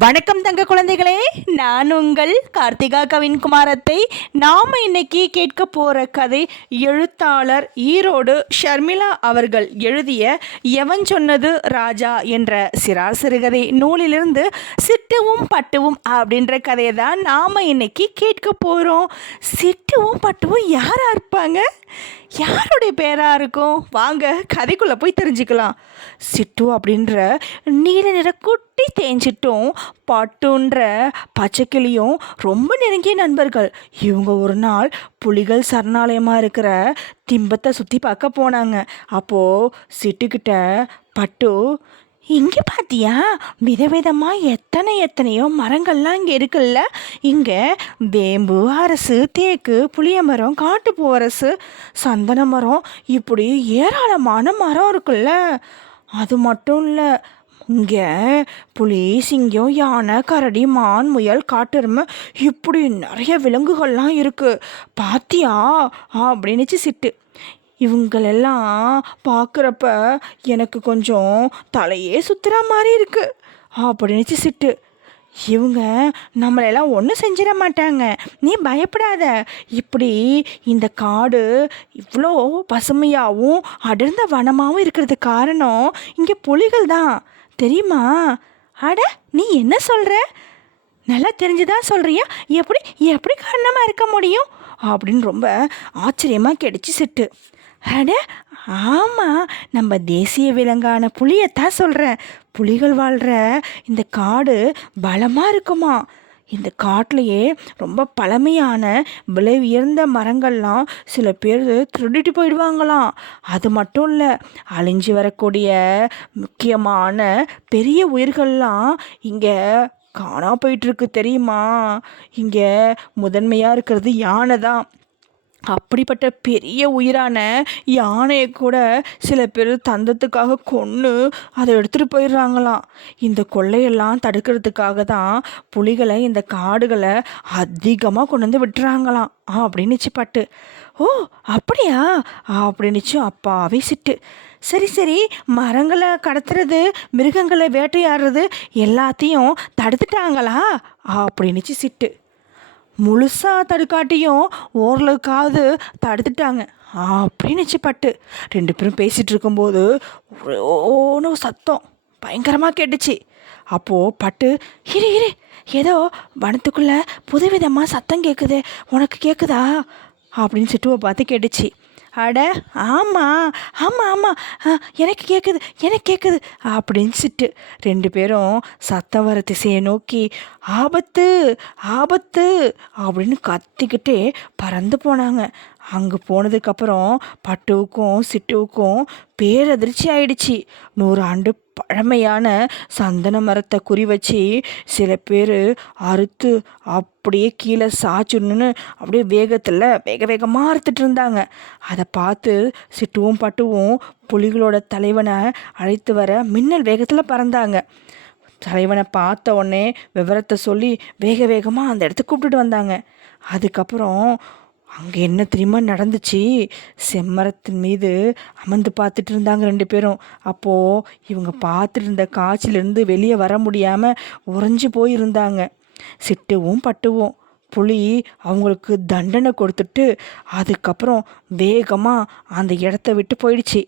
வணக்கம் தங்க குழந்தைகளே. நான் உங்கள் கார்த்திகா கவின் குமாரத்தை நாம் இன்னைக்கு கேட்க போகிற கதை எழுத்தாளர் ஈரோடு ஷர்மிளா அவர்கள் எழுதிய எவன் சொன்னது ராஜா என்ற சிறார் சிறுகதை நூலிலிருந்து சிட்டுவும் பட்டுவும் அப்படின்ற கதையை தான் நாம் இன்னைக்கு கேட்க போகிறோம் சிட்டுவும் பட்டுவும் யாராக இருப்பாங்க? யாருடைய பேராக இருக்கும்? வாங்க கதைக்குள்ளே போய் தெரிஞ்சுக்கலாம். சிட்டு அப்படின்ற நீல நிற குட்டி தேஞ்சிட்டும் பட்டுன்ற பச்சைக்கிளியும் ரொம்ப நெருங்கிய நண்பர்கள். இவங்க ஒரு நாள் புலிகள் சரணாலயமாக இருக்கிற திம்பத்தை சுற்றி பார்க்க போனாங்க. அப்போது சிட்டுக்கிட்ட பட்டு இங்கே பார்த்தியா விதவிதமாக எத்தனை எத்தனையோ மரங்கள்லாம் இங்கே இருக்குல்ல? இங்கே வேம்பு அரசு தேக்கு புளிய மரம் காட்டுப்பூ அரசு சந்தன மரம் இப்படி ஏராளமான மரம் இருக்குல்ல? அது மட்டும் இல்லை இங்கே புலி சிங்கம் யானை கரடி மான் முயல் காட்டெருமை இப்படி நிறைய விலங்குகள்லாம் இருக்குது பாத்தியா? அப்படின்னுச்சு சிட்டு. இவங்களெல்லாம் பார்க்குறப்ப எனக்கு கொஞ்சம் தலையே சுற்றுற மாதிரி இருக்கு அப்படின்னுச்சு சிட்டு. இவங்க நம்மளெல்லாம் ஒன்றும் செஞ்சிட மாட்டாங்க. நீ பயப்படாத. இப்படி இந்த காடு இவ்வளோ பசுமையாகவும் அடர்ந்த வனமாகவும் இருக்கிறதுக்கு காரணம் இங்கே புலிகள் தான் தெரியுமா? அட நீ என்ன சொல்கிற நல்லா தெரிஞ்சுதான் சொல்கிறியா எப்படி எப்படி காரணமாக இருக்க முடியும்? அப்படின்னு ரொம்ப ஆச்சரியமாக கிடைச்சி சிட்டு. அட ஆமாம் நம்ம தேசிய விலங்கான புளியைத்தான் சொல்கிறேன் புலிகள் வாழ்கிற இந்த காடு பலமாக இருக்குமா? இந்த காட்டிலையே ரொம்ப பழமையான விலை உயர்ந்த மரங்கள்லாம் சில பேர் திருடிட்டு போயிடுவாங்களாம். அது மட்டும் இல்லை அழிஞ்சு வரக்கூடிய முக்கியமான பெரிய உயிர்கள்லாம் இங்கே காணா போயிட்டுருக்கு தெரியுமா? இங்கே முதன்மையாக இருக்கிறது யானை தான் அப்படிப்பட்ட பெரிய உயிரான யானையை கூட சில பேர் தந்தத்துக்காக கொன்று அதை எடுத்துகிட்டு போயிடுறாங்களாம். இந்த கொள்ளையெல்லாம் தடுக்கிறதுக்காக தான் புலிகளை இந்த காடுகளை அதிகமாக கொண்டு வந்து விட்டுறாங்களாம். அப்படின்னுச்சு பட்டு ஓ அப்படியா? அப்படின்னுச்சு அப்பாவே சிட்டு. சரி சரி மரங்களை கடத்துறது மிருகங்களை வேட்டையாடுறது எல்லாத்தையும் தடுத்துட்டாங்களா? அப்படின்னுச்சு சிட்டு. முழுசாக தடுக்காட்டியும் ஓரளவுக்காவது தடுத்துட்டாங்க. அப்படின்னு பட்டு ரெண்டு பேரும் பேசிகிட்டு இருக்கும்போது ஓன்னு சத்தம் பயங்கரமாக கேட்டுச்சு. அப்போது பட்டு இரு இரு. ஏதோ வனத்துக்குள்ளே புதுவிதமாக சத்தம் கேட்குது உனக்கு கேட்குதா அப்படின்னு சிட்டுவை பார்த்து கேட்டுச்சு. அட ஆமாம் ஆமாம் ஆமாம் எனக்கு கேட்குது எனக்கு கேட்குது அப்படின்னு சிட்டு. ரெண்டு பேரும் சத்தம் வர திசையை நோக்கி ஆபத்து ஆபத்து அப்படின்னு கத்திக்கிட்டே பறந்து போனாங்க. அங்கே போனதுக்கப்புறம் பட்டுவுக்கும் சிட்டுவுக்கும் பேரதிர்ச்சி ஆயிடுச்சு. நூறு ஆண்டு பழமையான சந்தன மரத்தை குறி வச்சு சில பேர் அறுத்து அப்படியே கீழே சாச்சுன்னு அப்படியே வேகத்தில் வேக வேகமாக அறுத்துட்டு இருந்தாங்க. அதை பார்த்து சிட்டுவும் பட்டுவும் புலிகளோட தலைவனை அழைத்து வர மின்னல் வேகத்தில் பறந்தாங்க. தலைவனை பார்த்த உடனே விவரத்தை சொல்லி வேக வேகமாக அந்த இடத்துக்கு கூப்பிட்டுட்டு வந்தாங்க. அதுக்கப்புறம் அங்கே என்ன தெரியுமா நடந்துச்சு? செம்மரத்தின் மீது அமர்ந்து பார்த்துட்டு இருந்தாங்க ரெண்டு பேரும். அப்போது இவங்க பார்த்துட்டு இருந்த காய்ச்சிலேருந்து வெளியே வர முடியாமல் உறைஞ்சி போயிருந்தாங்க. சிட்டுவும் பட்டுவும். புலி அவங்களுக்கு தண்டனை கொடுத்துட்டு அதுக்கப்புறம் வேகமாக அந்த இடத்த விட்டு போயிடுச்சு.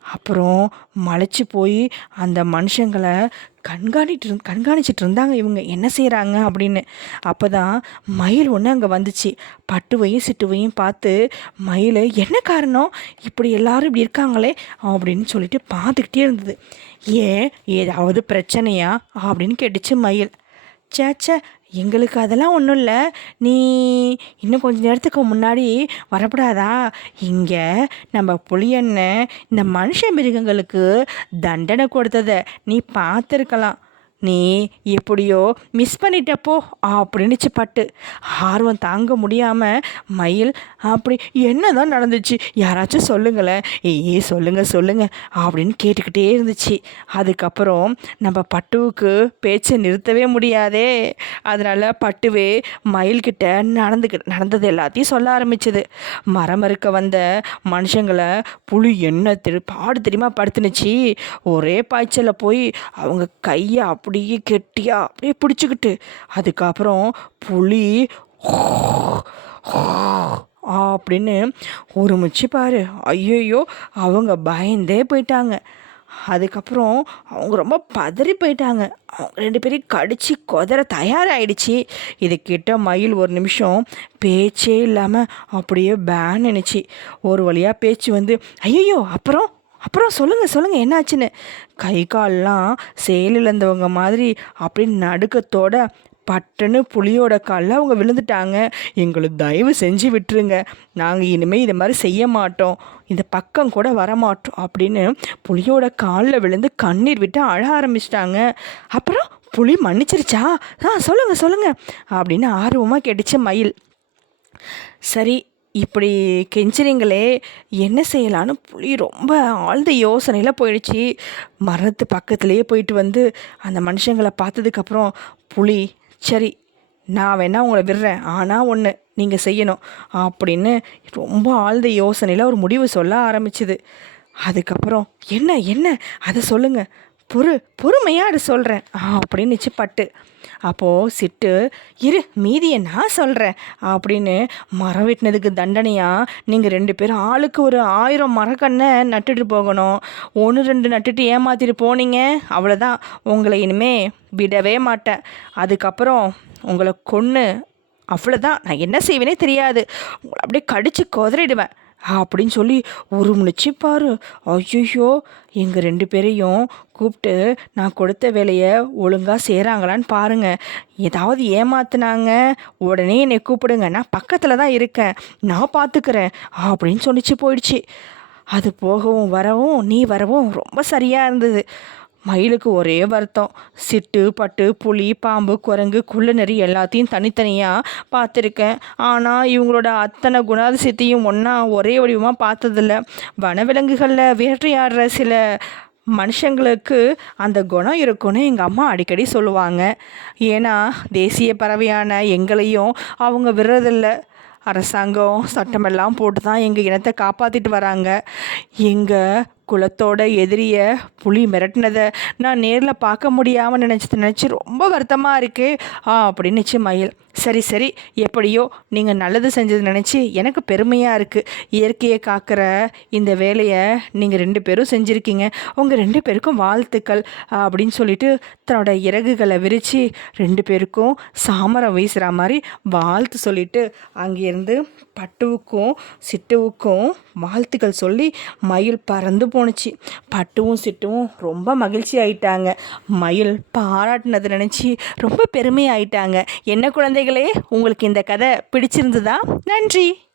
அப்புறம் மலைச்சு போய் அந்த மனுஷங்களை கண்காணிட்டு கண்காணிச்சிட்டு இருந்தாங்க இவங்க. என்ன செய்கிறாங்க அப்படின்னு. அப்போ தான் மயில் ஒன்று அங்கே வந்துச்சு. பட்டுவையும் சிட்டுவையும் பார்த்து மயில் என்ன காரணம்? இப்படி எல்லாரும் இப்படி இருக்காங்களே? அப்படின்னு சொல்லிட்டு பார்த்துக்கிட்டே இருந்தது. ஏன்? ஏதாவது பிரச்சனையா? அப்படின்னு கேட்டுச்சு மயில். சேச்சே எங்களுக்கு அதெல்லாம் ஒன்றும் இல்லை. நீ இன்னும் கொஞ்சம் நேரத்துக்கு முன்னாடி வரப்படாதா? இங்கே நம்ம புளியண்ண இந்த மனுஷ மிருகங்களுக்கு தண்டனை கொடுத்ததை நீ பார்த்துருக்கலாம். நீ எப்படியோ மிஸ் பண்ணிட்டப்போ அப்படின்னுச்சு பட்டு ஆர்வம் தாங்க முடியாமல் மயில் அப்படி என்ன தான் நடந்துச்சு? யாராச்சும் சொல்லுங்களேன் ஏ சொல்லுங்கள் சொல்லுங்கள் அப்படின்னு கேட்டுக்கிட்டே இருந்துச்சு. அதுக்கப்புறம் நம்ம பட்டுவுக்கு பேச்சை நிறுத்தவே முடியாதே. அதனால் பட்டுவே மயில்கிட்ட நடந்துக்க நடந்தது எல்லாத்தையும் சொல்ல ஆரம்பிச்சது. மரம் இருக்க வந்த மனுஷங்களை புளி என்ன திரு பாடு தெரியுமா படுத்துனுச்சு. ஒரே பாய்ச்சலில் போய் அவங்க கையை அப்படி அப்படியே கெட்டியாக அப்படியே பிடிச்சிக்கிட்டு அதுக்கப்புறம் புலி அப்படின்னு உருமிச்சு பாரு. ஐயோயோ அவங்க பயந்தே போயிட்டாங்க. அதுக்கப்புறம் அவங்க ரொம்ப பதறி போயிட்டாங்க. அவங்க ரெண்டு பேரையும் கடிச்சு கொதற தயாராகிடுச்சு இது கிட்ட மயில் ஒரு நிமிஷம் பேச்சே இல்லாமல் அப்படியே பேன் நினச்சி ஒரு வழியாக பேச்சு வந்து ஐயோ அப்புறம் அப்புறம் சொல்லுங்கள் சொல்லுங்கள் என்னாச்சுன்னு? கை கால்லாம் செயலிழந்தவங்க மாதிரி அப்படின்னு நடுக்கத்தோட பட்டுன்னு புளியோட காலில் அவங்க விழுந்துட்டாங்க. எங்களை தயவு செஞ்சு விட்டுருங்க. நாங்கள் இனிமேல் இதை மாதிரி செய்ய மாட்டோம். இந்த பக்கம் கூட வரமாட்டோம் அப்படின்னு புளியோட காலில் விழுந்து கண்ணீர் விட்டு அழ ஆரம்பிச்சிட்டாங்க. அப்புறம் புளி மன்னிச்சிருச்சா? ஆ சொல்லுங்கள் சொல்லுங்கள் அப்படின்னு ஆர்வமாக கேட்டுச்சு மயில். சரி இப்படி கெஞ்சுறீங்களே என்ன செய்யலான்னு புளி ரொம்ப ஆழ்ந்த யோசனையில் போயிடுச்சு. மரத்து பக்கத்துலேயே போயிட்டு வந்து அந்த மனுஷங்களை பார்த்ததுக்கப்புறம் புளி சரி நான் வேணா உங்களை விடுறேன். ஆனால் ஒன்று நீங்கள் செய்யணும். அப்படின்னு ரொம்ப ஆழ்ந்த யோசனையில் ஒரு முடிவு சொல்ல ஆரம்பிச்சுது. அதுக்கப்புறம் என்ன என்ன? அதை சொல்லுங்கள் பொறு பொறுமையாக அதை சொல்கிறேன் அப்படின்னு பட்டு அப்போது சிட்டு இரு மீதியை நான் சொல்கிறேன் அப்படின்னு மரம் வெட்டினதுக்கு தண்டனையாக நீங்கள் ரெண்டு பேரும் ஆளுக்கு ஒரு ஆயிரம் மரக்கண்ணை நட்டுட்டு போகணும். ஒன்று ரெண்டு நட்டுட்டு ஏமாற்றிட்டு போனீங்க அவ்வளோதான் உங்களை இனிமே விடவே மாட்டேன். அதுக்கப்புறம் உங்களை கொன்று அவ்வளோதான் நான் என்ன செய்வேனே தெரியாது. உங்களை அப்படியே கடித்து கொதறிடுவேன். அப்படின்னு சொல்லி ஒரு முடிச்சு பாரு. ஐயோ எங்கள் ரெண்டு பேரையும் கூப்பிட்டு நான் கொடுத்த வேலையை ஒழுங்காக செய்கிறாங்களான்னு பாருங்கள் ஏதாவது ஏமாத்துனாங்க உடனே என்னை கூப்பிடுங்க. நான் பக்கத்தில் தான் இருக்கேன். நான் பார்த்துக்கிறேன் அப்படின்னு சொல்லிச்சு போயிடுச்சு. அது போகவும் வரவும் நீ வரவும் ரொம்ப சரியாக இருந்தது. மயிலுக்கு ஒரே வருத்தம். சிட்டு பட்டு புலி பாம்பு குரங்கு குள்ளநெறி எல்லாத்தையும் தனித்தனியாக பார்த்துருக்கேன். ஆனால் இவங்களோட அத்தனை குணாதிசயத்தையும் ஒன்றா ஒரே வடிவமாக பார்த்ததில்ல. வனவிலங்குகளில் வேட்டையாடுற சில மனுஷங்களுக்கு அந்த குணம் இருக்குன்னு எங்கள் அம்மா அடிக்கடி சொல்லுவாங்க. ஏன்னா தேசிய பறவையான எங்களையும் அவங்க விடுறதில்ல. அரசாங்கம் சட்டமெல்லாம் போட்டு தான் எங்கள் இனத்தை காப்பாற்றிட்டு வராங்க. எங்கள் குலத்தோட எதிரிய புலி மிரட்டினதை நான் நேரில் பார்க்க முடியாமல் நினச்சது நினச்சி ரொம்ப வருத்தமாக இருக்குது ஆ அப்படின்னுச்சு மயில். சரி சரி. எப்படியோ நீங்கள் நல்லது செஞ்சது நினச்சி எனக்கு பெருமையாக இருக்குது இயற்கையை காக்கிற இந்த வேலையை நீங்கள் ரெண்டு பேரும் செஞ்சுருக்கீங்க. உங்கள் ரெண்டு பேருக்கும் வாழ்த்துக்கள் அப்படின்னு சொல்லிட்டு தன்னோட இறகுகளை விரித்து ரெண்டு பேருக்கும் சாமரம் வீசுகிற மாதிரி வாழ்த்து சொல்லிட்டு அங்கேருந்து பட்டுவுக்கும் சிட்டுவுக்கும் வாழ்த்துக்கள் சொல்லி மயில் பறந்து போ போணுச்சு. பட்டுவும் சிட்டுவும் ரொம்ப மகிழ்ச்சி ஆயிட்டாங்க. மயில் பாராட்டினதை நினச்சி ரொம்ப பெருமையாயிட்டாங்க. என்ன குழந்தைகளே உங்களுக்கு இந்த கதை பிடிச்சிருந்ததா? நன்றி.